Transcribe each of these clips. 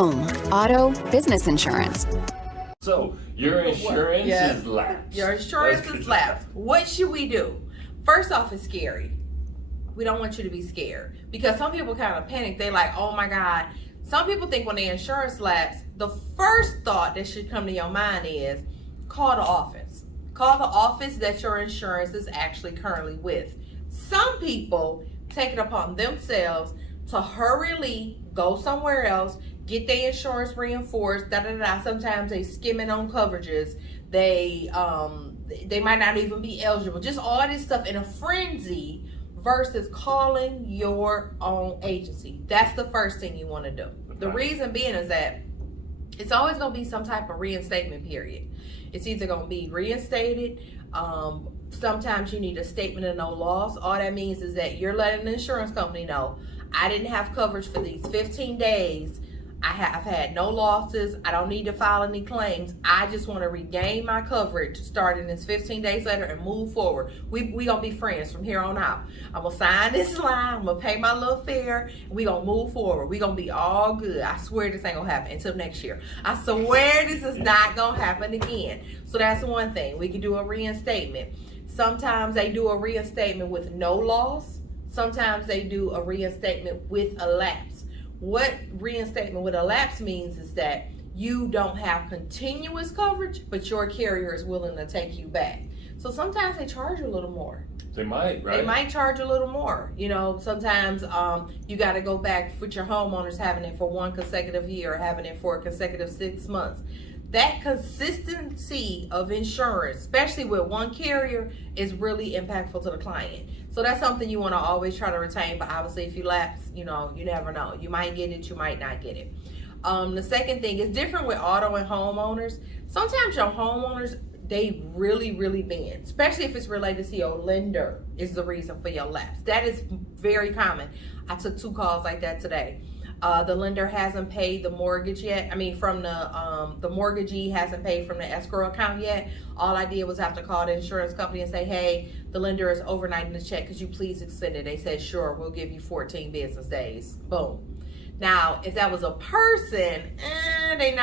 home, auto, business insurance. So your insurance is lapsed. Your insurance is lapsed. What should we do? First off, it's scary. We don't want you to be scared because some people kind of panic. They like, oh my God. Some people think when their insurance lapse, the first thought that should come to your mind is call the office. Call the office that your insurance is actually currently with. Some people take it upon themselves to hurriedly go somewhere else, get their insurance reinforced, Sometimes they skimming on coverages. They might not even be eligible. Just all this stuff in a frenzy versus calling your own agency. That's the first thing you want to do. The reason being is that it's always going to be some type of reinstatement period. It's either going to be reinstated. Sometimes you need a statement of no loss. All that means is that you're letting the insurance company know, I didn't have coverage for these 15 days. I've had no losses. I don't need to file any claims. I just want to regain my coverage starting this 15 days later and move forward. We gonna be friends from here on out. I'm gonna sign this line. I'm gonna pay my little fare. And we gonna move forward. We gonna be all good. I swear this ain't gonna happen until next year. I swear this is not gonna happen again. So that's one thing. We can do a reinstatement. Sometimes they do a reinstatement with no loss. Sometimes they do a reinstatement with a lapse. What reinstatement with a lapse means is that you don't have continuous coverage, but your carrier is willing to take you back. So sometimes they charge you a little more. They might, right? They might charge a little more. You know, sometimes you got to go back with your homeowners having it for one consecutive year or having it for a consecutive 6 months. That consistency of insurance, especially with one carrier, is really impactful to the client. So that's something you want to always try to retain. But obviously, if you lapse, you never know. You might get it, you might not get it. The second thing is different with auto and homeowners. Sometimes your homeowners, they really, really bend, especially if it's related to your lender is the reason for your lapse. That is very common. I took 2 calls like that today. The lender hasn't paid the mortgage yet. From the mortgagee hasn't paid from the escrow account yet. All I did was have to call the insurance company and say, hey, the lender is overnighting the check. Could you please extend it? They said, sure, we'll give you 14 business days. Boom. Now, if that was a person, they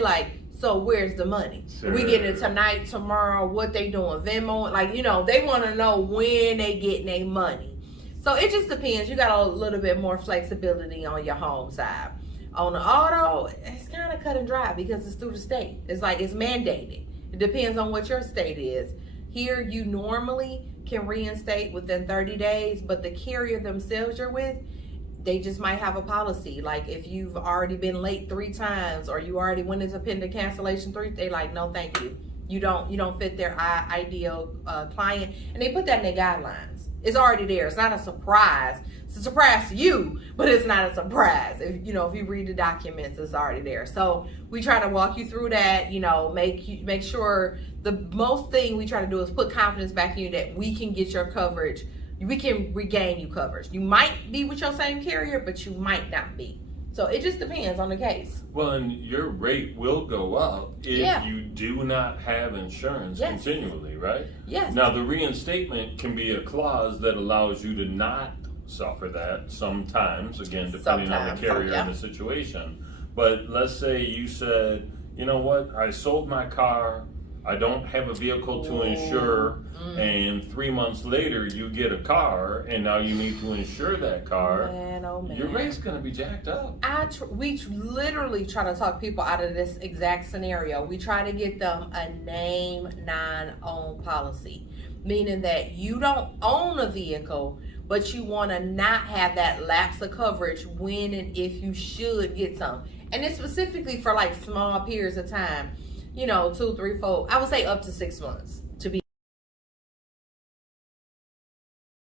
like, so where's the money? Sure. We getting it tonight, tomorrow, what they doing? Venmo? They want to know when they getting their money. So it just depends. You got a little bit more flexibility on your home side. On the auto, it's kind of cut and dry because it's through the state. It's mandated. It depends on what your state is. Here, you normally can reinstate within 30 days, but the carrier themselves you're with, they just might have a policy. Like if you've already been late 3 times or you already went into pending cancellation 3, they like, no, thank you. You don't fit their ideal client, and they put that in their guidelines. It's already there. It's not a surprise. It's a surprise to you, but it's not a surprise. If you read the documents, it's already there. So we try to walk you through that. Make sure the most thing we try to do is put confidence back in you that we can get your coverage. We can regain you coverage. You might be with your same carrier, but you might not be. So it just depends on the case. Well, and your rate will go up if you do not have insurance continually, right? Yes. Now, the reinstatement can be a clause that allows you to not suffer that sometimes, again, depending on the carrier and the situation. But let's say you said, you know what, I sold my car, I don't have a vehicle to insure, and 3 months later you get a car, and now you need to insure that car. Man, oh man. Your rate's going to be jacked up. We literally try to talk people out of this exact scenario. We try to get them a name non-own policy, meaning that you don't own a vehicle, but you want to not have that lapse of coverage when and if you should get some. And it's specifically for small periods of time. 2, 3, 4, I would say up to 6 months.